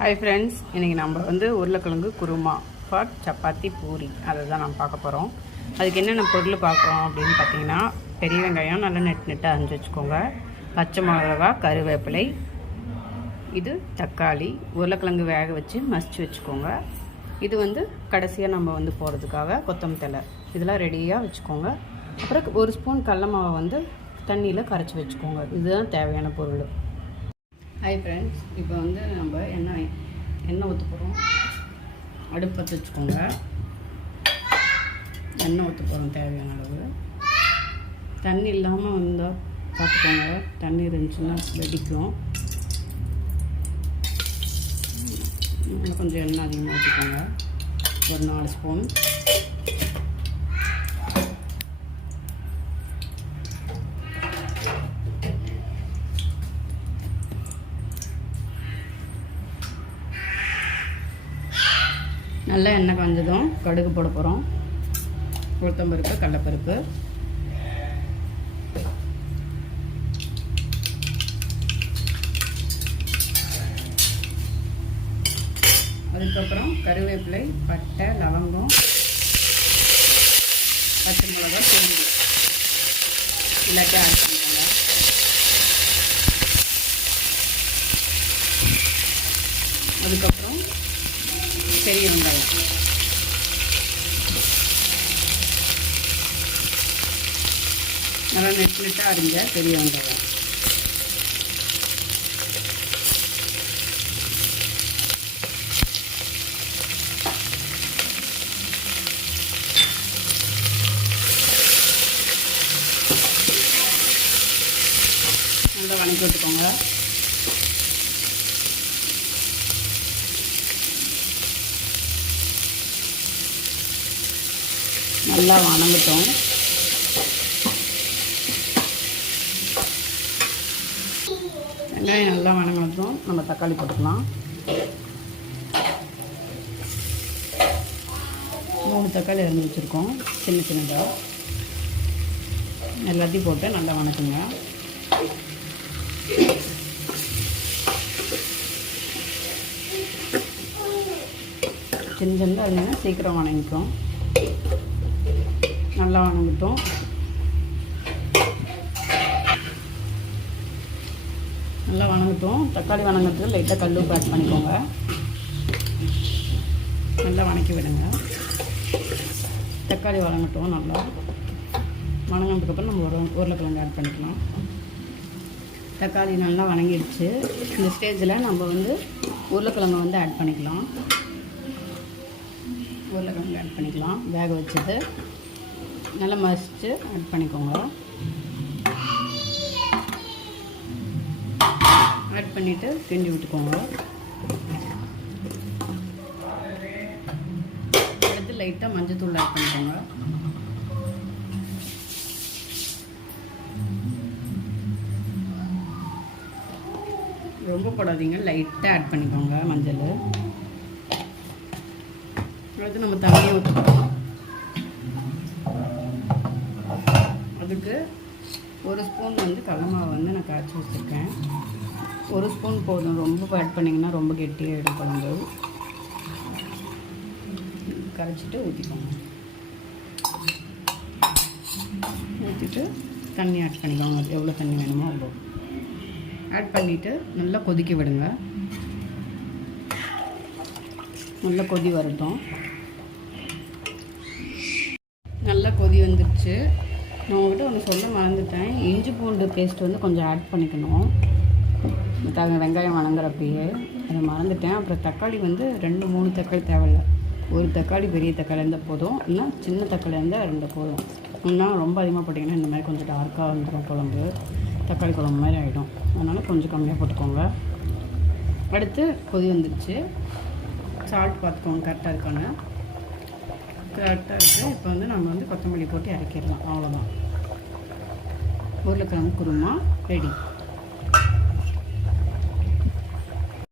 Hi friends, இன்றைக்கி நம்ம உருளைக்கிழங்கு குருமா ஃபார் சப்பாத்தி பூரி அதை தான் நம்ம பார்க்க போகிறோம். அதுக்கு என்னென்ன பொருள் பார்க்குறோம் அப்படின்னு பார்த்தீங்கன்னா, பெரிய வெங்காயம் நல்லா நெட்டாக அரிஞ்சு வச்சுக்கோங்க, பச்சை மிளகா, கருவேப்பிலை, இது தக்காளி, உருளைக்கிழங்கு வேக வச்சு மசிச்சு வச்சுக்கோங்க. இது கடைசியாக நம்ம போடுறதுக்காக கொத்தமல்லி தழை, இதெல்லாம் ரெடியாக வச்சுக்கோங்க. அப்புறம் ஒரு ஸ்பூன் கடல மாவை தண்ணியில் கரைச்சி வச்சுக்கோங்க. இதுதான் தேவையான பொருள். ஹாய் ஃப்ரெண்ட்ஸ், இப்போ நம்ம எண்ணெய் ஊற்ற போகிறோம். அடுப்பு பற்ற வச்சுக்கோங்க. எண்ணெய் ஊற்ற போகிறோம் தேவையான அளவு. தண்ணி இல்லாமல் வந்தால் பார்த்துக்கோங்க, தண்ணி இருந்துச்சுன்னா வெடிக்கும். கொஞ்சம் எண்ணெய் அதிகமாக ஊற்றிக்கோங்க, ஒரு 4 ஸ்பூன். நல்லா எண்ணெய் காஞ்சதும் கடுகு போட போகிறோம். உளுத்தம்பருப்பு, கடலைப்பருப்பு, அதுக்கப்புறம் கருவேப்பிலை, பட்டை, லவங்கம், பச்சை மிளகாய், சோம்பு எல்லாத்தையும் ஆட் பண்ணிக்கோங்க. அதுக்கப்புறம் பெரிய வெங்காயம், நல்லா நெட்டாக அரிஞ்ச பெரிய வெங்காயம். நல்லா வணக்கி விட்டுக்கோங்க. நல்லா வணங்கட்டும். வெங்காயம் நல்லா வணங்கட்டும். நம்ம தக்காளி போட்டுக்கலாம். 3 தக்காளி அரிஞ்சு வச்சுருக்கோம், சின்ன சின்னதாக. எல்லாத்தையும் போட்டு நல்லா வணக்குங்க. சின்ன சின்னதாக இருந்தீங்கன்னா சீக்கிரம் வணங்கிக்கும். நல்லா வணங்கட்டும். நல்லா வணங்கட்டும். தக்காளி வணங்கிறதுக்கு லைட்டாக கல் உப்பு ஆட் பண்ணிக்கோங்க. நல்லா வணக்கி விடுங்க. தக்காளி வணங்கட்டும். நல்லா வணங்கினதுக்கப்புறம் நம்ம உருளைக்கிழங்கு ஆட் பண்ணிக்கலாம். தக்காளி நல்லா வணங்கிடுச்சு. இந்த ஸ்டேஜில் நம்ம உருளைக்கிழங்கு ஆட் பண்ணிக்கலாம். உருளைக்கிழங்கு ஆட் பண்ணிக்கலாம். வேக வச்சது நல்லா மசிச்சு ஆட் பண்ணிக்கோங்க. ஆட் பண்ணிவிட்டு கிண்டி விட்டுக்கோங்க. அடுத்து லைட்டாக மஞ்சத்தூள் ஆட் பண்ணிக்கோங்க. ரொம்ப போடாதீங்க, லைட்டாக ஆட் பண்ணிக்கோங்க மஞ்சள். அடுத்து நம்ம தண்ணியை ஊற்றிக்கோங்க. அதுக்கு 1 ஸ்பூன் கடலை மாவு நான் காய்ச்சி வச்சுருக்கேன். 1 ஸ்பூன் போதும். ரொம்ப ஆட் பண்ணிங்கன்னா ரொம்ப கெட்டியாகிடும் குழம்பு. கரைச்சிட்டு ஊற்றிக்கோங்க. ஊற்றிட்டு தண்ணி ஆட் பண்ணிக்கோங்க. எவ்வளோ தண்ணி வேணுமோ அவ்வளோ ஆட் பண்ணிவிட்டு நல்லா கொதிக்க விடுங்க. நல்லா கொதி வரட்டும். நல்லா கொதி வந்துடுச்சு. நான் உங்கள்கிட்ட ஒன்று சொல்ல மறந்துட்டேன். இஞ்சி பூண்டு பேஸ்ட் கொஞ்சம் ஆட் பண்ணிக்கணும் வெங்காயம் வணங்குறப்பயே. அதை மறந்துட்டேன். அப்புறம் தக்காளி 2-3 தக்காளி தேவையில்லை. ஒரு தக்காளி பெரிய தக்காளி இருந்தால் போதும், இல்லைனா சின்ன தக்காளி இருந்தால் 2 போதும். இன்னும் ரொம்ப அதிகமாக போட்டிங்கன்னா இந்த மாதிரி கொஞ்சம் டார்க்காக வந்துடும் குழம்பு, தக்காளி குழம்பு மாதிரி ஆகிடும். அதனால் கொஞ்சம் கம்மியாக போட்டுக்கோங்க. அடுத்து கொதி வந்துடுச்சு. சால்ட் பார்த்துக்கோங்க கரெக்டாக இருக்கான்னு. கரெக்டாக இருக்குது. இப்போ நம்ம கொத்தமல்லி போட்டு இறக்கிடலாம். அவ்வளோதான். உருளைக்கிழங்கு குருமா ரெடி.